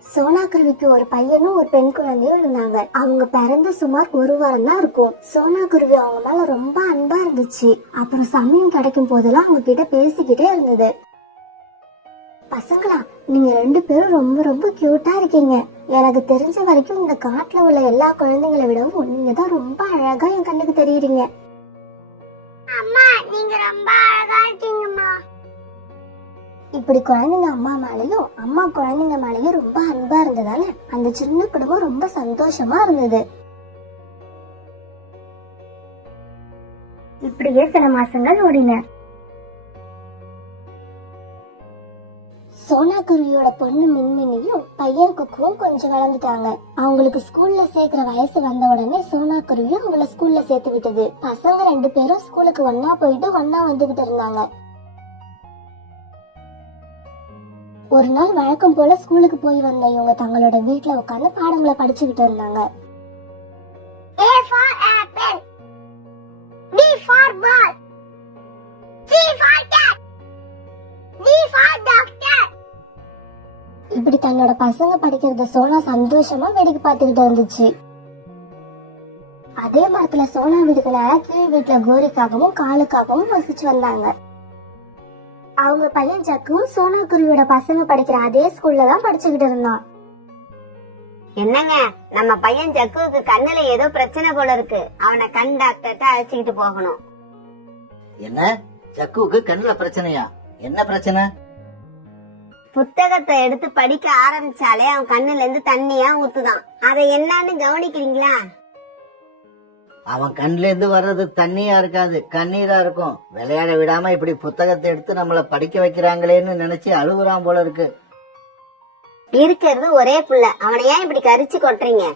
சோனா குருவிக்கு ஒரு பையனும் ஒரு பெண் குழந்தையும் இருந்தாங்க. அவங்க பிறந்து சுமார் ஒரு வாரம் தான் இருக்கும். சோனா குருவி அவங்க மேல ரொம்ப அன்பா இருந்துச்சு. அப்புறம் சமயம் கிடைக்கும் போதெல்லாம் அவங்க கிட்ட பேசிக்கிட்டே இருந்தது. பசங்களா, நீங்க 2 பேரும் ரொம்ப ரொம்ப கியூட்டா இருக்கீங்க. எனக்கு தெரிஞ்ச வரைக்கும் இந்த காட்டுல உள்ள எல்லா குழந்தைங்களை விடவும் நீங்க தான் ரொம்ப அழகா என் கண்ணுக்கு தெரியுறீங்க. அம்மா, நீங்க ரொம்ப அழகா இருக்கீங்கம்மா. இப்படி குழந்தைங்க அம்மா மேலயும் அம்மா குழந்தைங்க மேலயும் ரொம்ப அன்பா இருந்ததால அந்த சின்ன குடும்பம் ரொம்ப சந்தோஷமா இருந்தது. இப்படியே சில மாசங்கள் ஓடின. சோனா குருவியோட பொண்ணு மின்மினியும் பையன் குக்குவும் கொஞ்சம் வளர்ந்துட்டாங்க. அவங்களுக்கு ஸ்கூல்ல சேர்க்கிற வயசு வந்த உடனே சோனா குருவியும் அவங்கள ஸ்கூல்ல சேர்த்து விட்டது. பசங்க 2 பேரும் ஸ்கூலுக்கு ஒன்னா போயிட்டு ஒன்னா வந்துகிட்டு இருந்தாங்க. ஒரு நாள் வழக்கம் போல ஸ்கூலுக்கு போய் வந்த இவங்க தங்களோட வீட்டுல உட்கார்ந்து பாடங்களை படிச்சுக்கிட்டு இருந்தாங்க. A for apple, B for ball, C for cat, D for doctor. இப்படி தன்னோட பசங்க படிக்கிறத சோனா சந்தோஷமா வேடிக்கை பார்த்துக்கிட்டு இருந்துச்சு. அதே மரத்துல சோனா வீட்டுக்கு நேரா கீழ் வீட்டுல கோரிக்காகவும் காலுக்காகவும் வசிச்சு வந்தாங்க. அவங்க பையன் ஜக்கும் சோனா குருவியோட பசங்க படிக்கிற அதே ஸ்கூல்ல தான் படிச்சுக்கிட்டு இருந்தான். என்னங்க, நம்ம பையன் ஜக்குவுக்கு கண்ணுல ஏதோ பிரச்சனை போல இருக்கு. அவனை கண் டாக்டர்கிட்ட அழைச்சிக்கிட்டு போகணும். என்ன, ஜக்குவுக்கு கண்ணுல பிரச்சனையா? என்ன பிரச்சனை? புத்தகத்தை எடுத்து படிக்க ஆரம்பிச்சாலே அவன் கண்ணுல இருந்து தண்ணியா ஊத்துதான். அதை என்னன்னு கவனிக்கிறீங்களா? அவன் கண்ணுல இருந்து வர்றது தண்ணியா இருக்காது, கண்ணீரா இருக்கும். விளையாட விடாம இப்படி புத்தகத்தை எடுத்து நம்மள படிக்க வைக்கிறாங்களேன்னு நினைச்சு அழுகுறான் போல இருக்கு. இருக்கிறது ஒரே புள்ள, அவனை ஏன் இப்படி கரிச்சு கொட்டுறீங்க?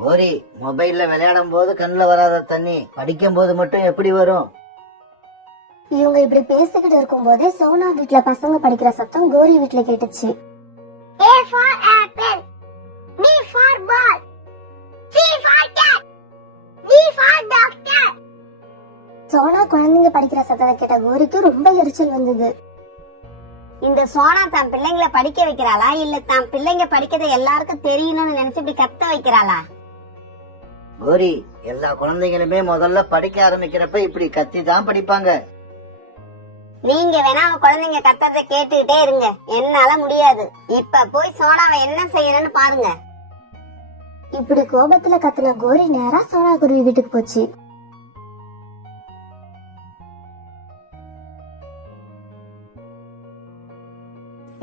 கோரி, மொபைல்ல விளையாடும் போது கண்ணுல வராத தண்ணி படிக்கும் போது மட்டும் எப்படி வரும்? இவங்க இப்படி பேசிக்கிட்டு இருக்கும் போதே சோனா வீட்டுல பசங்க படிக்கிற சத்தம் கோரி வீட்டுல கேட்டுச்சு. A for apple, B for ball, C for cat, D for doctor. Sona குழந்தைங்க படிக்கிற சத்தத்தை கேட்ட கோரிக்கு ரொம்ப எரிச்சல் வந்தது. இந்த சோனா தான் பிள்ளைங்களை படிக்க வைக்கிறாளா, இல்ல தான் பிள்ளைங்க படிக்கிறத எல்லாருக்கும் தெரியணும்னு நினைச்சு இப்படி கத்த வைக்கிறாளா? கோரி, எல்லா குழந்தைகளுமே முதல்ல படிக்க ஆரம்பிக்கிறப்ப இப்படி கத்தி தான் படிப்பாங்க. நீங்க வேணா அவன் குழந்தைங்க கத்தத்தை கேட்டுக்கிட்டே இருங்க, என்னால முடியாது. இப்ப போய் சோனாவை என்ன செய்யறன்னு பாருங்க. இப்படி கோபத்துல கத்துன கோரி நேரா சோனா குருவி வீட்டுக்கு போச்சு.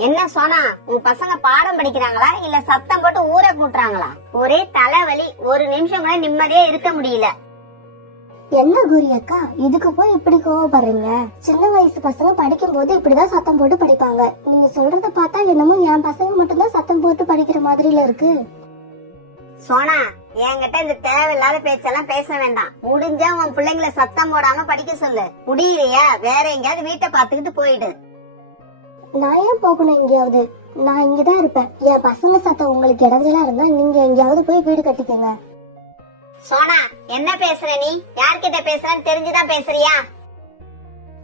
என்ன சோனா, உன் பசங்க பாடம் படிக்கிறாங்களா இல்ல சத்தம் போட்டு ஊரை கூட்டுறாங்களா? ஒரே தலைவலி, ஒரு நிமிஷம் கூட நிம்மதியா இருக்க முடியல. என்ன கோரி அக்கா, இதுக்கு போய் இப்படி கோவப்படுறீங்க? சின்ன வயசு பசங்க படிக்கும் போது இப்படிதான் சத்தம் போட்டு படிப்பாங்க. நீங்க சொல்றத பார்த்தா என்னமோ என் பசங்க மட்டும்தான் சத்தம் போட்டு படிக்கிற மாதிரில இருக்கு. சோனா, என்கிட்ட இந்த தேவையில்லாத பேச்செல்லாம் பேச வேண்டாம். முடிஞ்சா உன் பிள்ளைங்களை சத்தம் போடாம படிக்க சொல்லு. முடியலையா வேற எங்கேயாவது வீட்டை பாத்துக்கிட்டு போயிடு. நான் ஏன் போகணும் எங்கேயாவது? நான் இங்கதான் இருப்பேன். என் பசங்க சத்தம் உங்களுக்கு இடைஞ்சலா இருந்தா நீங்க எங்கேயாவது போய் வீடு கட்டிக்கோங்க. சோனா, என்ன பேசுற நீ? யார்கிட்ட பேசுறன்னு தெரிஞ்சுதான் பேசுறியா?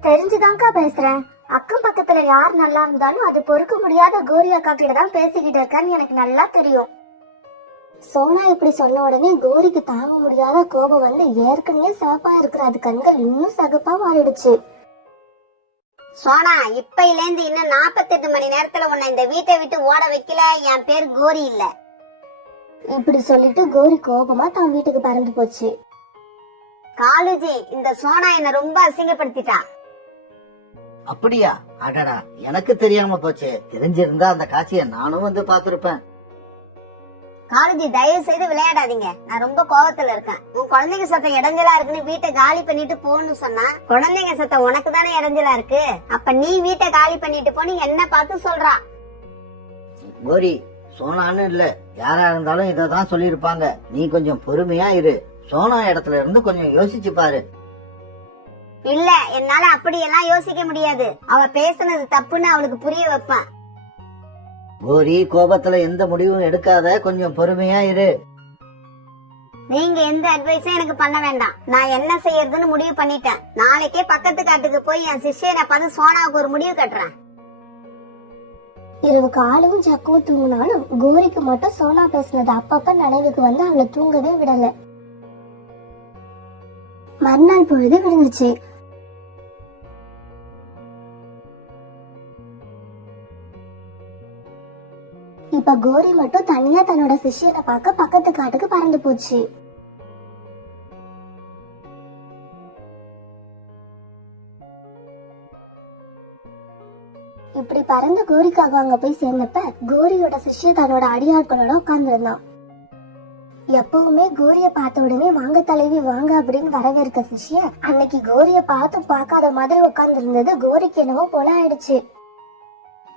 தெரிஞ்சுதான்க்கா பேசுறேன். அக்கம் பக்கத்துல யார் நல்லா இருந்தாலும் அது பொறுக்க முடியாத கோரி அக்கா கிட்ட தான் பேசிக்கிட்டு இருக்கேன்னு எனக்கு நல்லா தெரியும். சோனா இப்படி சொன்ன உடனே கோரிக்கு தாங்க முடியாத கோபம் வந்து ஏற்கனவே சிவப்பா இருக்கிற அது கண்கள் இன்னும் சகப்பா மாறிடுச்சு. சோனா, இப்பையில இருந்து இன்னும் 48 மணி நேரத்துல உன்னை இந்த வீட்டை விட்டு ஓட வைக்கல, என் பேர் கோரி இல்ல. இப்படி சொல்லிட்டு கோரி கோபமா தான் வீட்டுக்கு பறந்து போச்சு. காலுஜி, இந்த சோனா என்ன ரொம்ப அசிங்கப்படுத்திட்டா. அப்படியா? அடடா, எனக்கு தெரியாம போச்சு. தெரிஞ்சிருந்தா அந்த காட்சியை நானும் வந்து பாத்துருப்பேன். காலேஜி, தயவு செய்து விளையாடாதீங்க. நான் ரொம்ப கோவத்துல இருக்கேன். உன் குழந்தைங்க சத்தம் இடைஞ்சலா இருக்குன்னு வீட்டை காலி பண்ணிட்டு போன்னு சொன்னா, குழந்தைங்க சத்தம் உனக்கு தானே இடைஞ்சலா இருக்கு. அப்ப நீ வீட்டை காலி பண்ணிட்டு போன்னு என்ன பார்த்து சொல்றா? கோரி, சோனான்னு இல்ல, யாரா இருந்தாலும் இததான் சொல்லிருப்பாங்க. நீ கொஞ்சம் பொறுமையா இரு. சோனா இடத்துல இருந்து கொஞ்சம் யோசிச்சு பாரு. இல்ல, என்னால அப்படியெல்லாம் யோசிக்க முடியாது. அவ பேசுனது தப்புன்னு அவளுக்கு புரிய வைப்பேன். கோரி, கோபத்துல எந்த முடிவும் எடுக்காத, கொஞ்சம் பொறுமையா இரு. நீங்க எந்த அட்வைஸும் எனக்கு பண்ண வேண்டாம். நான் என்ன செய்யறதுன்னு முடிவு பண்ணிட்டேன். நாளைக்கே பக்கத்து காட்டுக்கு போய் என் சிஷ்யனை பார்த்து சோனாவுக்கு ஒரு முடிவு கட்டுறேன். இரவு காலும் ஜக்குவும் தூங்கினாலும் கோரிக்கு மட்டும் சோனா பேசுனது அப்பப்ப நினைவுக்கு வந்து அவளை தூங்கவே விடல. மறுநாள் பொழுது விழுந்துச்சு. இப்ப கோரி மட்டும் தனியா தன்னோட சிஷ்யனை பார்க்க பக்கத்து காட்டுக்கு பறந்து போச்சு. இப்படி பறந்து கோரிக்காக அங்க போய் சேர்ந்தப்ப கோரியோட சிஷ்ய தன்னோட அடியாட்களோட உட்கார்ந்து இருந்தான். எப்பவுமே கோரிய பார்த்த உடனே வாங்க தலைவி வாங்க அப்படின்னு வரவேற்க சிஷ்ய அன்னைக்கு கோரிய பார்த்தும் பார்க்காத மாதிரி உட்கார்ந்து இருந்தது கோரிக்கு என்னவோ போல ஆயிடுச்சு.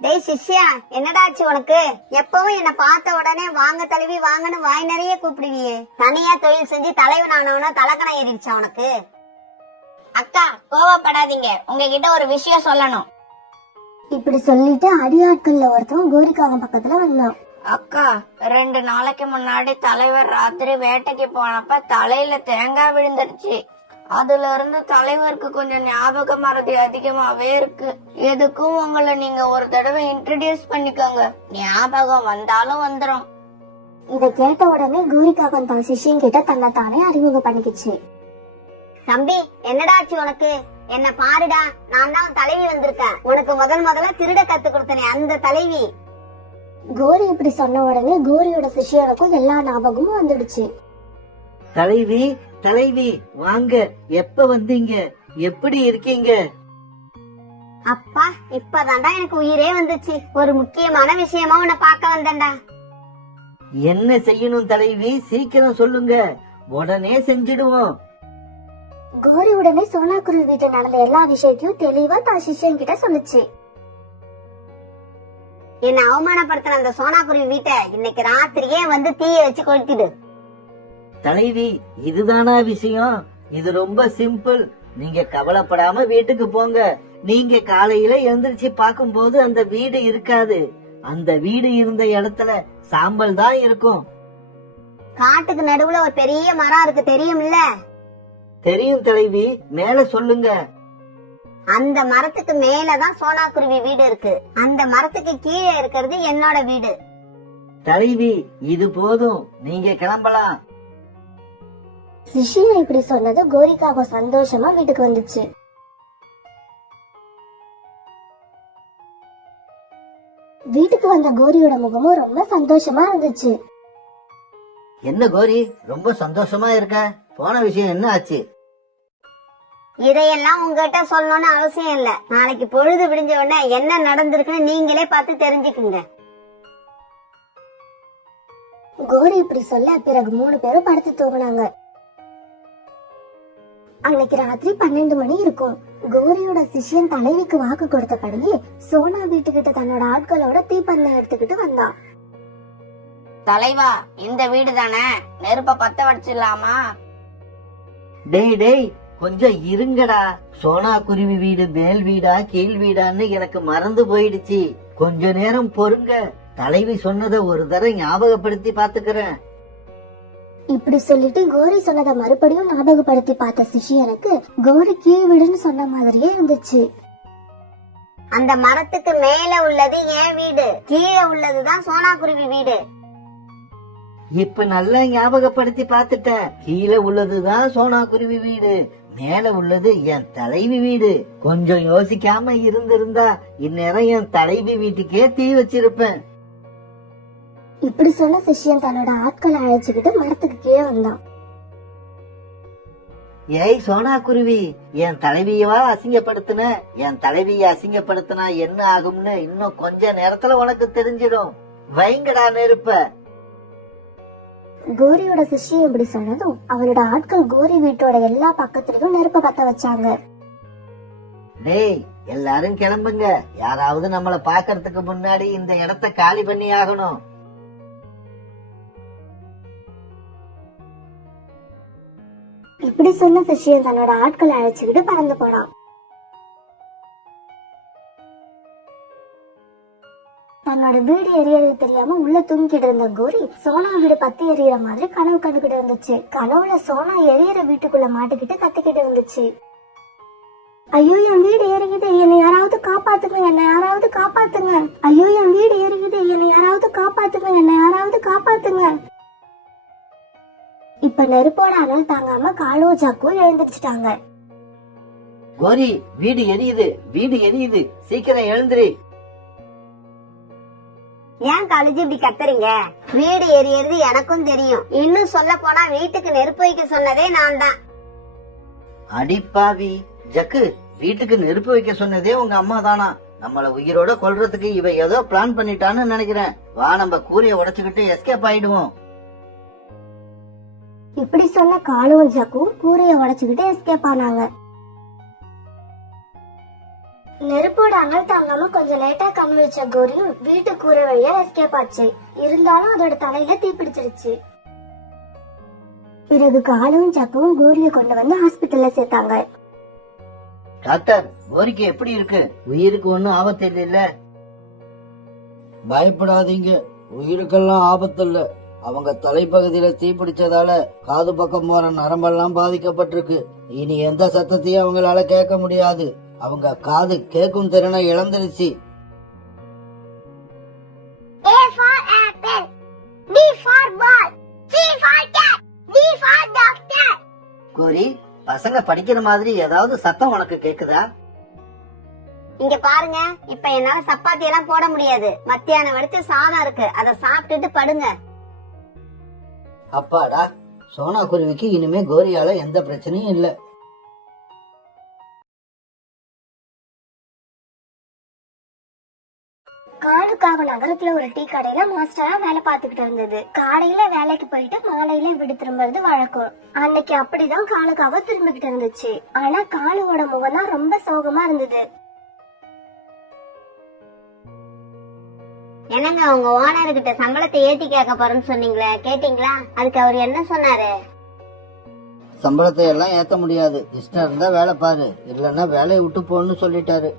டேய் சிஷ்யா, என்னடாச்சு உனக்கு? எப்பவும் என்ன பார்த்த உடனே வாங்க தலைவி வாங்கன்னு வாய் நிறைய கூப்பிடுவியே. தனியா தொழில் செஞ்சு தலைவன் ஆனவன தலக்கணம் ஏறிடுச்சா உனக்கு? அக்கா கோவப்படாதீங்க, உங்ககிட்ட ஒரு விஷயம் சொல்லணும். இப்படி சொல்லிட்டு அடியாட்கள்ல ஒருத்தன் கோரிக்காக பக்கத்துல வந்தான். அக்கா 2 நாளைக்கு முன்னாடி தலைவர் ராத்திரி வேட்டைக்கு போனப்ப தலையில தேங்காய் விழுந்துருச்சு. அதுல இருந்து தலைவருக்கு கொஞ்சம் ஞாபக மறதி அதிகமாவே இருக்கு. எதுக்கும் உங்களை நீங்க ஒரு தடவை இன்ட்ரடியூஸ் பண்ணிக்கோங்க, ஞாபகம் வந்தாலும் வந்துரும். இத கேட்ட உடனே கோரிக்காகம் தன் சிஷ்யன் கிட்ட தன்னை தானே அறிமுகம் பண்ணிக்கிச்சு. தம்பி, என்னடாச்சு உனக்கு? என்ன பாருடா, நான் தான் தலைவி வந்திருக்கேன். உனக்கு முதல்ல திருட கத்து கொடுத்தனே அந்த தலைவி. கோரி இப்படி சொன்ன உடனே கோரியோட சிஷ்யனுக்கும் எல்லா ஞாபகமும் வந்துடுச்சு. தலைவி தலைவி வாங்க, எப்ப வந்தீங்க? எப்படி இருக்கீங்க? அப்பா, இப்பதான்டா எனக்கு உயிரே வந்துச்சு. ஒரு முக்கியமான விஷயமா உன்னை பார்க்க வந்தேன்டா. என்ன செய்யணும் தலைவி? சீக்கிரம் சொல்லுங்க, உடனே செஞ்சிடுவோம். கோரி உடனே சோனாக்குருவி வீட்டுல நடந்த எல்லா விஷயத்தையும் தெளிவா தான் சிஷ்யன் கிட்ட சொல்லுச்சு. என்ன அவமானப்படுத்தின அந்த சோனாக்குருவி வீட்டை இன்னைக்கு ராத்திரியே வந்து தீய வச்சு கொளுத்திடு. தலைவி, இதுதானா விஷயம்? இது ரொம்ப சிம்பிள். நீங்க கவலைப்படாம வீட்டுக்கு போங்க. நீங்க காலையில எழுந்திருச்சு பார்க்கும்போது அந்த வீடு இருக்காது. அந்த வீடு இருந்த இடத்துல சாம்பல் தான் இருக்கும். காட்டுக்கு நடுவுல ஒரு பெரிய மரம் இருக்கு, தெரியும்ல? தெரியும் தலைவி, மேல சொல்லுங்க. அந்த மரத்துக்கு மேலதான் சோனாக்குருவி வீடு இருக்கு. அந்த மரத்துக்கு கீழே இருக்கிறது என்னோட வீடு. தலைவி, இது போதும், நீங்க கிளம்பலாம். சிஷ்யன் இப்படி சொன்னது கோரிக்காக சந்தோஷமா வீட்டுக்கு வந்துச்சு. வீட்டுக்கு வந்த கோரியோட முகமும் ரொம்ப சந்தோஷமா இருந்துச்சு. என்ன கோரி, ரொம்ப சந்தோஷமா இருக்க? போன விஷயம் என்ன ஆச்சு? இதையெல்லாம் உங்ககிட்ட சொல்லணும்னு அவசியம் இல்ல. நாளைக்கு பொழுது விடிஞ்ச உடனே என்ன நடந்திருக்குன்னு நீங்களே பார்த்து தெரிஞ்சுக்குங்க. கோரி இப்படி சொல்ல பிறகு 3 பேரும் படுத்து தூங்கினாங்க. அன்னைக்கு ராத்திரி 12 மணி இருக்கும். கோரியோட சிஷ்யன் தலைவிக்கு வாக்கு கொடுத்தபடியே சோனா வீட்டுக்கிட்ட தன்னோட ஆட்களோட தீப்பந்தம் எடுத்துக்கிட்டு வந்தான். தலைவா, இந்த வீடு தானே, நெருப்ப பத்த வச்சிடலாமா? டேய் டேய், கொஞ்சம் இருங்கடா. சோனா குருவி வீடு மேல் வீடா கீழ் வீடான்னு எனக்கு மறந்து போயிடுச்சு. கொஞ்ச நேரம் பொறுங்க. தலைவி சொன்னதை ஒரு தடவை ஞாபகப்படுத்தி பாத்துக்கிறேன். இப்படி சொல்லிட்டு கோரி சொன்னதை மறுபடியும் ஞாபகப்படுத்தி பார்த்த சிஷ்யனுக்கு கோரி கீழ் வீடுன்னு சொன்ன மாதிரியே இருந்துச்சு. அந்த மரத்துக்கு மேல உள்ளது என் வீடு, கீழே உள்ளதுதான் சோனாக்குருவி வீடு. இப்ப நல்லா ஞாபகப்படுத்தி பாத்துட்டேன். கீழே உள்ளதுதான் சோனா குருவி வீடு, மேல உள்ளது என் தலைவி வீடு. கொஞ்சம் யோசிக்காம இருந்திருந்தா இந்நேரம் என் தலைவி வீட்டுக்கே தீ வச்சிருப்பேன். இப்படி சொன்ன சிஷ்யன் தன்னோட ஆட்களை அழைச்சுக்கிட்டு மரத்துக்கு கீழே வந்தான். ஏய் சோனா குருவி, என் தலைவியவா அசிங்கப்படுத்தின? என் தலைவிய அசிங்கப்படுத்தினா என்ன ஆகும்னு இன்னும் கொஞ்ச நேரத்துல உனக்கு தெரிஞ்சிடும். வைங்கடா நெருப்ப. கோரியோட சிஷ்யன் இப்படி சொன்னதும் அவனோட ஆட்கள் கோரி வீட்டோட எல்லா பக்கத்துலயும் நெருப்ப பத்த வச்சாங்க. டேய், எல்லாரும் கிளம்புங்க. யாராவது நம்மள பாக்கறதுக்கு முன்னாடி இந்த இடத்த காலி பண்ணி ஆகணும். இப்படி சொன்ன சிஷ்யன் தன்னோட ஆட்களை அழைச்சுக்கிட்டு பறந்து போனான். தன்னோட வீடு எரியறது தெரியாம உள்ள தூங்கிட்டு இருந்த கோரி சோனா வீடு பத்தி எரியற மாதிரி கனவு கண்டுகிட்டு இருந்துச்சு. கனவுல சோனா எரியற வீட்டுக்குள்ள மாட்டிக்கிட்டு கத்திக்கிட்டு இருந்துச்சு. ஐயோ, என் வீடு எரியுது, என்னை யாராவது காப்பாத்து. காப்பாத்துங்க, என்னை யாராவது காப்பாத்துங்க. ஐயோ என் வீடு எரியுது, என்னை யாராவது காப்பாத்துங்க, என்னை யாராவது காப்பாத்துங்க. இப்ப நெருப்போட அனல் தாங்காம காலுவும் ஜக்கும் எழுந்திருச்சுட்டாங்க. கோரி, வீடு எரியுது, வீடு எரியுது, சீக்கிரம் எழுந்திரி. ஏன் காலேஜ் இப்படி கத்துறீங்க? வீடு எரியறது எனக்கும் தெரியும். இன்னும் சொல்ல போனா வீட்டுக்கு நெருப்பு வைக்க சொன்னதே நான் தான். அடிப்பாவி ஜக்கு, வீட்டுக்கு நெருப்பு வைக்க சொன்னதே உங்க அம்மா தானா? நம்மள உயிரோட கொல்றதுக்கு இவ ஏதோ பிளான் பண்ணிட்டான்னு நினைக்கிறேன். வா, நம்ம கூரைய உடைச்சுக்கிட்டு எஸ்கேப் ஆயிடுவோம். இப்படி சொன்ன காலுவும் ஜக்கும் கூரைய உடைச்சுக்கிட்டு எஸ்கேப் ஆனாங்க. நெருப்போட அனல் தாங்காம கொஞ்சம் லேட்டா கண்ணு வச்ச கோரியும் வீட்டு கூரை வழியா எஸ்கேப் ஆச்சு. இருந்தாலும் அதோட தலையில தீப்பிடிச்சிருச்சு. பிறகு காலும் ஜக்கும் கோரிய கொண்டு வந்து ஹாஸ்பிட்டல்ல சேர்த்தாங்க. டாக்டர், கோரிக்கு எப்படி இருக்கு? உயிருக்கு ஒண்ணும் ஆபத்து இல்ல? பயப்படாதீங்க, உயிருக்கெல்லாம் ஆபத்து இல்ல. அவங்க தலைப்பகுதியில தீப்பிடிச்சதால காது பக்கம் போற நரம்பெல்லாம் பாதிக்கப்பட்டிருக்கு. இனி எந்த சத்தத்தையும் அவங்களால கேட்க முடியாது. அவங்க காது கேட்கும் திறனை இழந்துருச்சு. கோரி, பசங்க படிக்கிற மாதிரி ஏதாவது சத்தம் உனக்கு கேக்குதா? இங்க பாருங்க, இப்ப என்னால சப்பாத்தி எல்லாம் போட முடியாது. மத்தியானம் வடிச்ச சாதம் இருக்கு, அதை சாப்பிட்டுட்டு படுங்க. அப்பாடா, சோனா குருவிக்கு இனிமே கோரியால எந்த பிரச்சனையும் இல்ல. காலுக்காக நகரத்துல ஒரு டீ கடையில மாஸ்டரா வேலை பார்த்துக்கிட்டு இருந்தது. காலையில வேலைக்கு போயிட்டு மாலையில வீடு திரும்புறது வழக்கம். அன்னைக்கு அப்படிதான் காலுக்காக திரும்பிக்கிட்டு இருந்துச்சு. ஆனா காலுவோட முகம் தான் ரொம்ப சோகமா இருந்தது. என்னங்க, உங்க ஓனர் கிட்ட சம்பளத்தை ஏத்தி கேட்க போறேன்னு சொன்னீங்களே, கேட்டீங்களா? அதுக்கு அவர் என்ன சொன்னாரு? சம்பளத்தை எல்லாம் ஏத்த முடியாது, இஷ்டம் இருந்தா வேலை பாரு, இல்லன்னா வேலையை விட்டு போன்னு சொல்லிட்டாரு.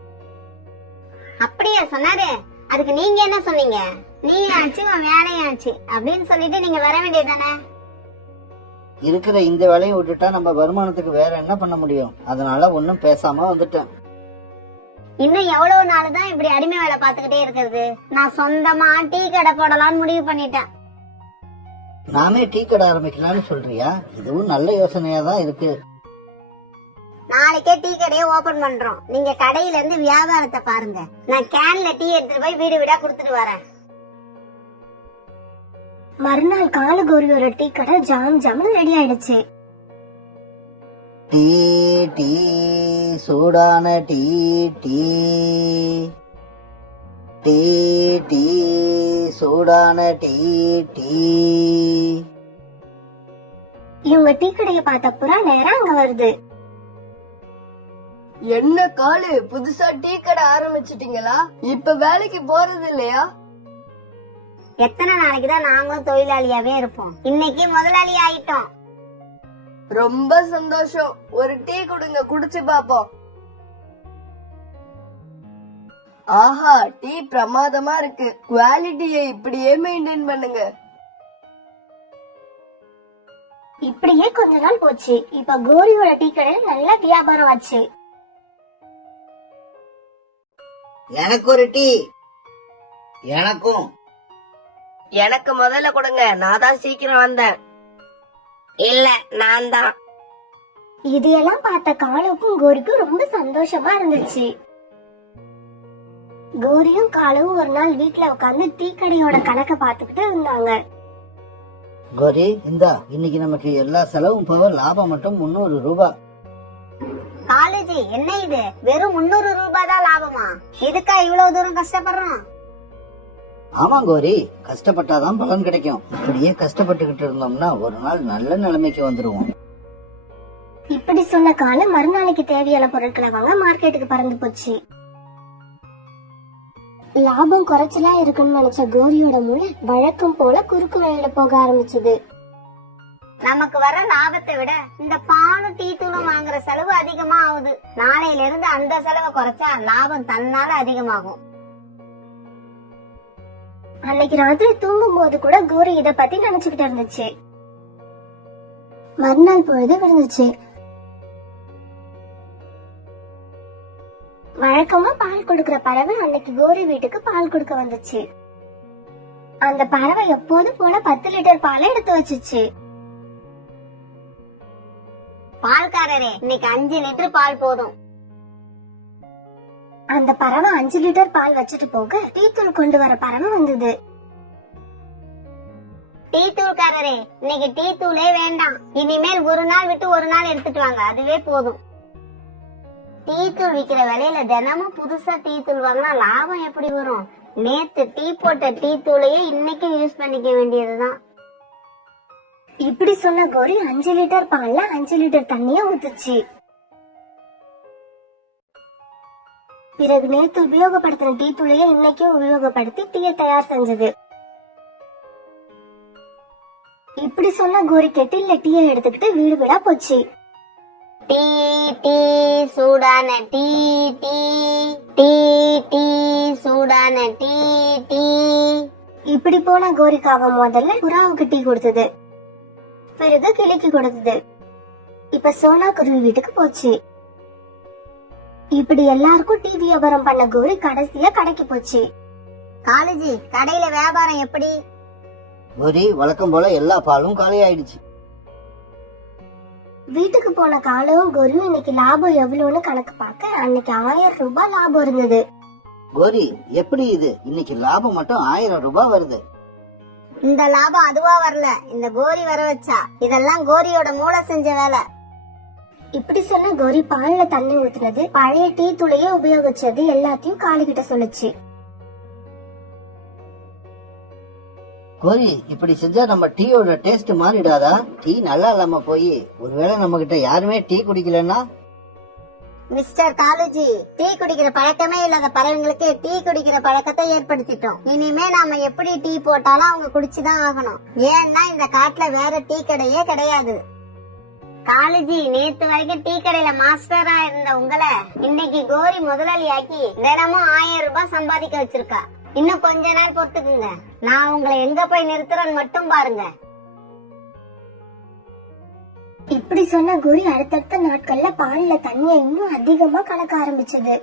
அப்படியா சொன்னாரு? அதுக்கு நீங்க என்ன சொன்னீங்க? நீங்க ஆச்சு உன் வேலையாச்சு அப்படின்னு சொல்லிட்டு நீங்க வர வேண்டியதானே? இருக்கிற இந்த வேலையை விட்டுட்டா நம்ம வருமானத்துக்கு வேற என்ன பண்ண முடியும்? அதனால ஒன்னும் பேசாம வந்துட்டேன். இன்னும் எவ்வளவு நாள் தான் இப்படி அடிமை வேலை பாத்துக்கிட்டே இருக்கிறது? நான் சொந்தமா டீ கடை போடலாம்னு முடிவு பண்ணிட்டேன். நாமே டீ கடை ஆரம்பிக்கலாம்னு சொல்றியா? இதுவும் நல்ல யோசனையா தான் இருக்கு. நாளைக்கே டீ கடையை ஓபன் பண்றோம். நீங்க கடையில இருந்து வியாபாரத்தை பாருங்க. நான் கேன்ல டீ எடுத்துட்டு போய் வீடு வீடா குடுத்துட்டு வரேன். மறுநாள் காலு கோரியோட டீ கடை ஜாம் ஜாம்னு ரெடி ஆயிடுச்சு. டீ டீ சூடான டீ டீ டீ டீ சூடான டீ டீ. இவங்க டீ கடையை பார்த்த புறா நேரா அங்க வருது. என்ன காலு, புதுசா டீ கடை ஆரம்பிச்சிட்டீங்களா? இப்ப வேலைக்கு போறது இல்லையா? எத்தனை நாளைக்குதான் நாங்களும் தொழிலாளியாவே இருப்போம்? இன்னைக்கு முதலாளி ஆயிட்டோம். ரொம்ப சந்தோஷம். ஒரு டீ கொடுங்க, குடிச்சு பாப்போம். ஆஹா, டீ பிரமாதமா இருக்கு. குவாலிட்டியை இப்படியே மெயின்டைன் பண்ணுங்க. இப்படியே கொஞ்ச நாள் போச்சு. இப்ப கோரியோட டீ கடையில நல்ல வியாபாரம் ஆச்சு. எனக்கு ஒரு டீ. எனக்கும். எனக்கு முதல்ல கொடுங்க, நான் தான் சீக்கிரம் வந்தேன். இல்ல, நான் தான். இதையெல்லாம் பார்த்த காலுக்கும் கோரிக்கும் ரொம்ப சந்தோஷமா இருந்துச்சு. கோரியும் காலுவும் ஒரு நாள் வீட்டுல உட்கார்ந்து டீ கடையோட கணக்க பாத்துக்கிட்டு இருந்தாங்க. கோரி, இந்தா, இன்னைக்கு நமக்கு எல்லா செலவும் போக லாபம் மட்டும் 300 ரூபாய். காலேஜ் என்ன இது? வெறும் 300 ரூபாய் தான் லாபமா? இதுக்கா இவ்வளவு தூரம் கஷ்டப்படுறோம்? ஆமா கோரி, கஷ்டப்பட்டாதான் பலன் கிடைக்கும். இப்படியே கஷ்டப்பட்டுக்கிட்டு இருந்தோம்னா ஒரு நாள் நல்ல நிலைமைக்கு வந்துருவோம். இப்படி சொன்ன காலு மறுநாளைக்கு தேவையான பொருட்களை வாங்க மார்க்கெட்டுக்கு பறந்து போச்சு. லாபம் குறைச்சலா இருக்குன்னு நினைச்ச கோரியோட மூளை வழக்கம் போல குறுக்கு வழியில போக ஆரம்பிச்சது. நமக்கு வர லாபத்தை விட இந்த பாலும் டீ தூளும் வாங்குற செலவு அதிகமா ஆகுது. நாளையில இருந்து அந்த செலவை குறைச்சா லாபம் தன்னால அதிகமாகும். அன்னைக்கு ராத்திரி தூங்கும் போது கூட கோரி இத பத்தி நினைச்சுக்கிட்டு இருந்துச்சு. மறுநாள் பொழுது விழுந்துச்சு. வழக்கமா பால் கொடுக்கற பறவை அன்னைக்கு கோரி வீட்டுக்கு பால் கொடுக்க வந்துச்சு. அந்த பறவை எப்போது போல 10 லிட்டர் பாலை எடுத்து வச்சுச்சு. பால்காரரே, இன்னைக்கு 5 லிட்டர் பால் போதும். அந்த பறவை 5 லிட்டர் பால் வச்சுட்டு போக டீ தூள் கொண்டு வர பறவை வந்தது. டீ தூள்காரரே, இன்னைக்கு டீ தூளே வேண்டாம். இனிமேல் ஒரு நாள் விட்டு ஒரு நாள் எடுத்துட்டு வாங்க, அதுவே போதும். டீ தூள் விக்கிற விலையில தினமும் புதுசா டீ தூள் வாங்கினா லாபம் எப்படி வரும்? நேத்து டீ போட்ட டீ தூளையே இன்னைக்கு யூஸ் பண்ணிக்க வேண்டியதுதான். இப்படி சொன்ன கோரி 5 லிட்டர் பால்ல 5 லிட்டர் தண்ணிய ஊத்துச்சு. பிறகு நேத்து உபயோகப்படுத்தின டீ தூளையே இன்னைக்கும் உபயோகப்படுத்தி டீயை தயார் செஞ்சது. இப்படி சொன்ன கோரி கெட்டில்ல டீயை எடுத்துக்கிட்டு வீடு வீடா போச்சு. டீ டீ சூடான டீ டீ டீ டீ சூடான டீ டீ. இப்படி போன கோரிக்காக முதல்ல புறாவுக்கு டீ கொடுத்தது, பிறகு கிளிக்கு கொடுத்தது. இப்ப சோனா குருவி வீட்டுக்கு போச்சு. இப்படி எல்லாருக்கும் டீ வியாபாரம் பண்ண கோரி கடைசியா கடைக்கு போச்சு. காலேஜி, கடையில வியாபாரம் எப்படி? கோரி, வழக்கம் போல எல்லா பாலும் காலி ஆயிடுச்சு. வீட்டுக்கு போன காலவும் கோரியும் இன்னைக்கு லாபம் எவ்வளவுன்னு கணக்கு பார்க்க அன்னைக்கு 1000 ரூபாய் லாபம் இருந்தது. கோரி, எப்படி இது? இன்னைக்கு லாபம் மட்டும் 1000 ரூபாய் வருது. இந்த லாபம் அதுவா வரல, இந்த கோரி வர வச்சா. இதெல்லாம் கோரியோட மூளை செஞ்ச வேலை. இப்படி சொன்ன கோரி பால்ல தண்ணி ஊத்துனது, பழைய டீ தூளையே உபயோகிச்சது எல்லாத்தையும் காளிகிட்ட சொல்லுச்சு. கோரி, இப்படி செஞ்சா நம்ம டீயோட டேஸ்ட் மாறிடாதா? டீ நல்லா இல்லாம போய் ஒருவேளை நம்ம கிட்ட யாருமே டீ குடிக்கலன்னா? மிஸ்டர் காலேஜி, டீ குடிக்கிற பழக்கமே இல்லாத பறவைங்களுக்கு டீ குடிக்கிற பழக்கத்தை ஏற்படுத்திட்டோம். இனிமே நாம எப்படி டீ போட்டாலும் அவங்க குடிச்சுதான் ஆகணும். ஏன்னா இந்த காட்டுல வேற டீ கடையே கிடையாது. காலேஜி, நேத்து வரைக்கும் டீ கடையில மாஸ்டரா இருந்த உங்களை இன்னைக்கு கோரி முதலாளியாக்கி தினமும் 1000 ரூபாய் சம்பாதிக்க வச்சிருக்கா. இன்னும் கொஞ்ச நாள் பொறுத்துக்குங்க, நான் உங்களை எங்க போய் நிறுத்துறேன்னு மட்டும் பாருங்க. இப்படி சொன்ன கோரி அடுத்தடுத்த நாட்கள்ல பால்ல தண்ணிய இன்னும் அதிகமா கலக்க ஆரம்பிச்சது.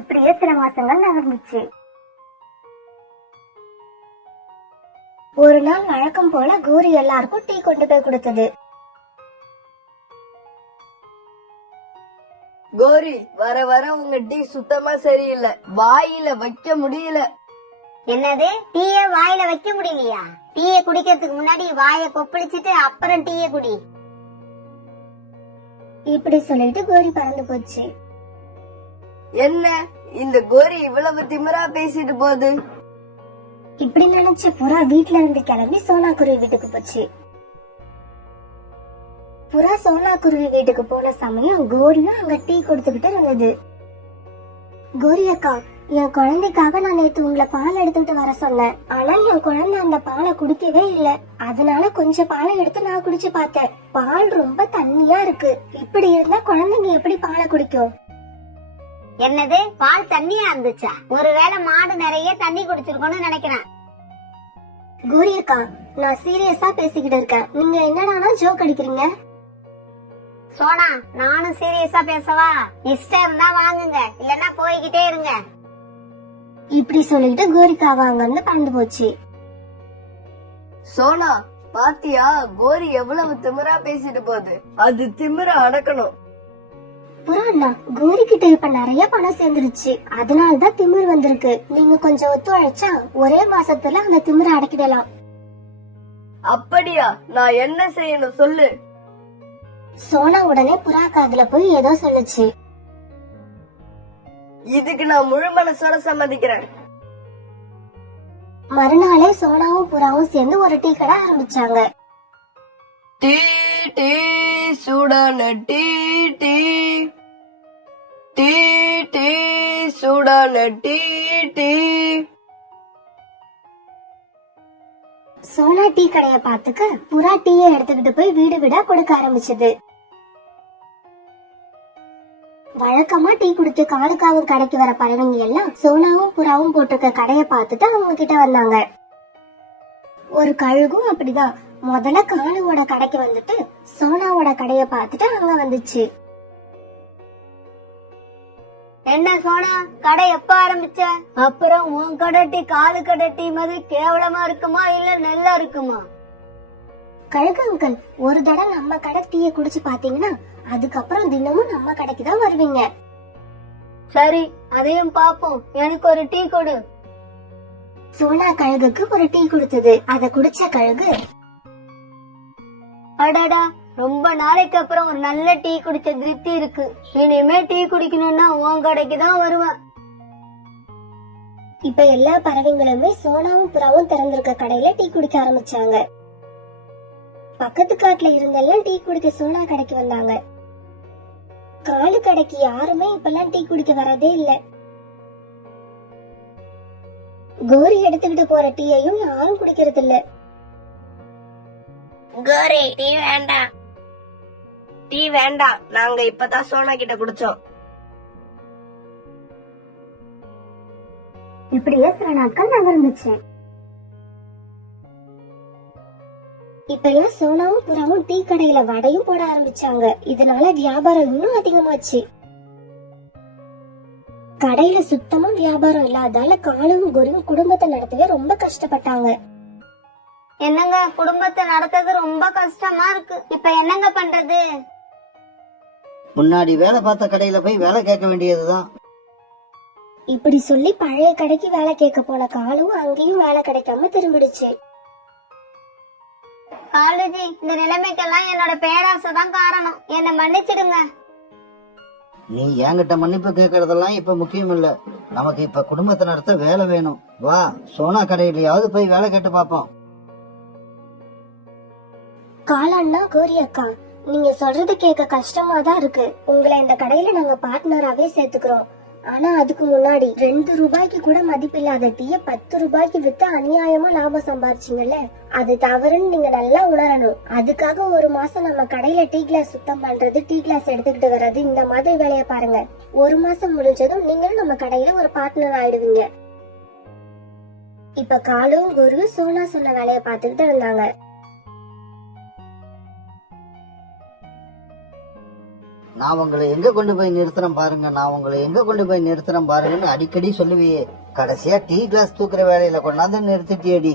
இப்படியே சில மாசங்கள் நகர்ந்துச்சு. ஒரு நாள் வழக்கம் போல கோரி எல்லாருக்கும் டீ கொண்டு போய் கொடுத்தது. கோரி, வர வர உங்க டீ சுத்தமா சரியில்லை, வாயில வைக்க முடியல. என்னது, டீய வாயில வைக்க முடியலையா? டீய குடிக்கிறதுக்கு முன்னாடி வாயை கொப்பளிச்சுட்டு அப்புறம் டீய குடி. இப்படி சொல்லிட்டு கோரி பறந்து போச்சு. என்ன இந்த கோரி இவ்வளவு திமிரா பேசிட்டு போகுது? இப்படி நினைச்ச புறா வீட்டுல இருந்து கிளம்பி சோனா குருவி வீட்டுக்கு போச்சு. புறா சோனா குருவி வீட்டுக்கு போன சமயம் கோரியும் அங்க டீ கொடுத்துக்கிட்டு இருந்தது. கோரி அக்கா, என் குழந்தைக்காக நான் நேத்து உங்களை பால் எடுத்துட்டு வர சொன்னேன். ஆனா என் குழந்தை அந்த பாலை குடிக்கவே இல்ல. அதனால கொஞ்சம் பாலை எடுத்து நான் குடிச்சு பார்த்தேன். பால் ரொம்ப தண்ணியா இருக்கு. இப்படி இருந்தா குழந்தைங்க எப்படி பாலை குடிக்கும்? என்னது, பால் தண்ணியா இருந்துச்சா? ஒருவேளை மாடு நிறைய தண்ணி குடிச்சிருக்கோம்னு நினைக்கிறேன். கோரி அக்கா, நான் சீரியஸா பேசிக்கிட்டு இருக்கேன். நீங்க என்னடானா ஜோக் அடிக்கிறீங்க? சோனா, நானும் சீரியஸா பேசவா? இஷ்டம் இருந்தா வாங்குங்க, இல்லன்னா போய்கிட்டே இருங்க. இப்படி சொல்லிட்டு கோரிக்காவ அங்க இருந்து பறந்து போச்சு. சோனா, பாத்தியா கோரி எவ்வளவு திமிரா பேசிட்டு போகுது? அது திமிர அடக்கணும். புறாண்ணா, கோரி கிட்ட இப்ப நிறைய பணம் சேர்ந்துருச்சு. அதனாலதான் திமிர் வந்திருக்கு. நீங்க கொஞ்சம் ஒத்துழைச்சா ஒரே மாசத்துல அந்த திமிரை அடக்கிடலாம். அப்படியா? நான் என்ன செய்யணும் சொல்லு. சோனா உடனே புறா காதுல போய் ஏதோ சொல்லுச்சு. இதுக்கு நான் முழு மனசோட சம்மதிக்கிறேன். மறுநாளே சோனாவும் புறாவும் சேர்ந்து ஒரு டீ கடை ஆரம்பிச்சாங்க. டீ டீ சூடான டீ டீ டீ டீ சூடான டீ டீ. சோனா டீ கடைய பாத்துக்க புறா டீயை எடுத்துக்கிட்டு போய் வீடு வீடா கொடுக்க ஆரம்பிச்சது. வழக்கமா டீ குடிக்க காலுக்காவும் கடைக்கு வர பறவைங்க எல்லாம் சோனாவும் புறாவும் போட்டிருக்க கடைய பார்த்துட்டு அவங்க கிட்ட வந்தாங்க. ஒரு கழுகும் அப்படிதான் முதல்ல காலுவோட கடைக்கு வந்துட்டு சோனாவோட கடைய பார்த்துட்டு அங்க வந்துச்சு. என்ன சோனா, கடை எப்ப ஆரம்பிச்ச? அப்புறம் உன் கடை டீ காலு கடை டீ மாதிரி கேவலமா இருக்குமா இல்ல நல்லா இருக்குமா? கழுகு அங்கிள், ஒரு தடவை நம்ம கடை டீயை குடிச்சு பாத்தீங்கன்னா அதுக்கப்புறம் தினமும் நம்ம கடைக்கு தான் வருவீங்க. சரி, அதையும் பாப்போம். எனக்கு ஒரு டீ கொடு. சோனா கழுகுக்கு ஒரு டீ கொடுத்தது. அதை குடிச்ச கழுகு, அடடா, ரொம்ப நாளைக்கு அப்புறம் ஒரு நல்ல டீ குடிச்ச திருப்தி இருக்கு. இனிமே டீ குடிக்கணும்னா உன் கடைக்கு தான் வருவேன். இப்ப எல்லா பறவைங்களுமே சோனாவும் புறாவும் திறந்திருக்க கடையில டீ குடிக்க ஆரம்பிச்சாங்க. பக்கத்து காட்டுல இருந்தெல்லாம் டீ குடிக்க சோனா கடைக்கு வந்தாங்க. காலு கடைக்கு யாருமே இப்பெல்லாம் டீ குடிக்க வரதே இல்ல. கோரி எடுத்துக்கிட்டு போற டீயையும் யாரும் குடிக்கிறது இல்ல. கோரி, டீ வேண்டாம், டீ வேண்டாம், நாங்க இப்பதான் சோனா கிட்ட குடிச்சோம். இப்படியே சில நாட்கள் நகர்ந்துச்சு. இப்ப எல்லாம் சோனாவும் புறாவும் டீ கடையில வடையும் போட ஆரம்பிச்சாங்க. இதனால வியாபாரம் இன்னும் அதிகமாச்சு. கடையில சுத்தமா வியாபாரம் இல்லாதால காலும் கோரியும் குடும்பத்தை நடத்தவே ரொம்ப கஷ்டப்பட்டாங்க. என்னங்க, குடும்பத்தை நடத்துறது ரொம்ப கஷ்டமா இருக்கு. இப்ப என்னங்க பண்றது? முன்னாடி வேலை பார்த்த கடையில போய் வேலை கேட்க வேண்டியதுதான். இப்படி சொல்லி பழைய கடைக்கு வேலை கேட்க போன காலும் அங்கேயும் வேலை கிடைக்காம திரும்பிடுச்சு. காலேஜி, இந்த நிலைமைக்கெல்லாம் என்னோட பேராசை தான் காரணம். என்ன மன்னிச்சிடுங்க. நீ என்கிட்ட மன்னிப்பு கேட்கறதெல்லாம் இப்ப முக்கியம் இல்ல. நமக்கு இப்ப குடும்பத்தை நடத்த வேலை வேணும். வா, சோனா கடையிலயாவது போய் வேலை கேட்டு பாப்போம். காலண்ணா, கோரி அக்கா, நீங்க சொல்றது கேட்க கஷ்டமா தான் இருக்கு. உங்களை இந்த கடையில நாங்க பார்ட்னராவே சேர்த்துக்கிறோம். ஆனா அதுக்கு முன்னாடி 2 ரூபாய்க்கு கூட மதிப்பில்லாத டீய 10 ரூபாய்க்கு வித்து அநியாயமா லாபம் சம்பாதிச்சீங்கல்ல, அது தவறுன்னு நீங்க நல்லா உணரணும். அதுக்காக ஒரு மாசம் நம்ம கடையில டீ கிளாஸ் சுத்தம் பண்றது, டீ கிளாஸ் எடுத்துக்கிட்டு வர்றது, இந்த மாதிரி வேலையை பாருங்க. ஒரு மாசம் முடிஞ்சதும் நீங்களும் நம்ம கடையில ஒரு பார்ட்னர் ஆயிடுவீங்க. இப்ப காலும் குரு சோனா சொன்ன வேலையை பார்த்துக்கிட்டு இருந்தாங்க. நான் உங்களை எங்க கொண்டு போய் நிறுத்துறேன் பாருங்க, நான் உங்களை எங்க கொண்டு போய் நிறுத்துறேன் பாருங்கன்னு அடிக்கடி சொல்லுவியே. கடைசியா டீ கிளாஸ் தூக்குற வேலையில கொண்டாந்து நிறுத்திட்டியடி.